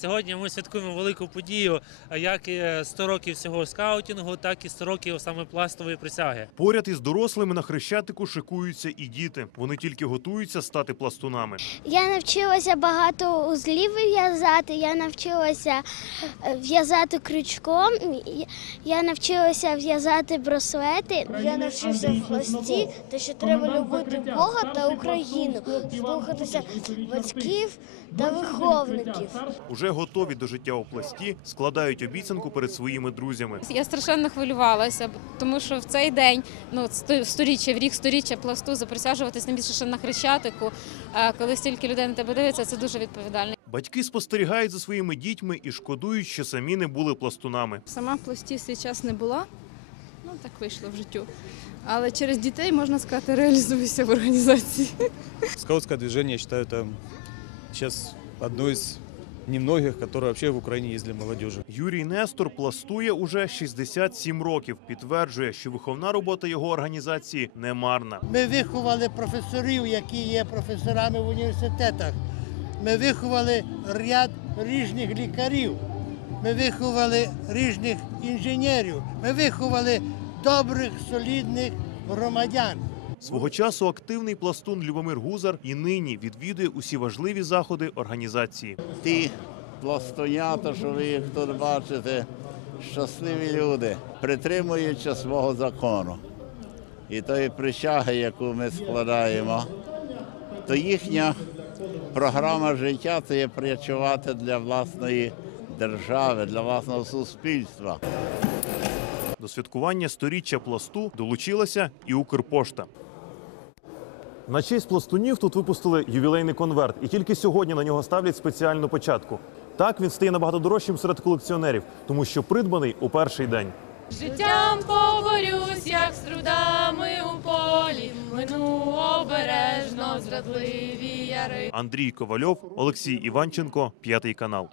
Сьогодні ми святкуємо велику подію, як і 100 років всього скаутінгу, так і 100 років саме пластової присяги. Поряд із дорослими на хрещатику шикуються і діти. Вони тільки готуються стати пластунами. Я навчилася багато узлів в'язати. Я навчилася е, в'язати крючком. Я навчилася в'язати браслети. Я навчився в пласті, те, що треба любити Бога та Україну, слухатися батьків та виховників. Уже готові до життя у пласті, складають обіцянку перед своїми друзями. Я страшенно хвилювалася, тому що в цей день, ну сторіччя, в рік сторіччя пласту заприсяжуватись не більше ще на хрещатику. Коли стільки людей на тебе дивиться, це дуже відповідально. Батьки спостерігають за своїми дітьми і шкодують, що самі не були пластунами. Сама в пласті свій час не була, ну так вийшло в життю. Але через дітей, можна сказати, реалізуюся в організації. Скаутское движение, я считаю, это сейчас одно из немногих, которое вообще в Украине есть для молодежи. Юрій Нестор пластує уже 67 років. Підтверджує, що виховна робота його організації не марна. Ми виховали професорів, які є професорами в університетах. Ми виховали ряд різних лікарів. Ми виховали різних інженерів. Ми виховали добрих, солідних громадян. Свого часу активний пластун Любомир Гузар і нині відвідує усі важливі заходи організації. ті пластунята, що ви їх тут бачите, щасливі люди, притримуються свого закону і тої присяги, яку ми складаємо, то їхня програма життя це є працювати для власної держави, для власного суспільства. До святкування сторіччя пласту долучилася і Укрпошта. На честь пластунів тут випустили ювілейний конверт, і тільки сьогодні на нього ставлять спеціальну початку. Так він стає набагато дорожчим серед колекціонерів, тому що придбаний у перший день. Життям поборюсь, як з трудами у полі, мину обережно зрадливі яри. Андрій Ковальов, Олексій Іванченко, п'ятий канал.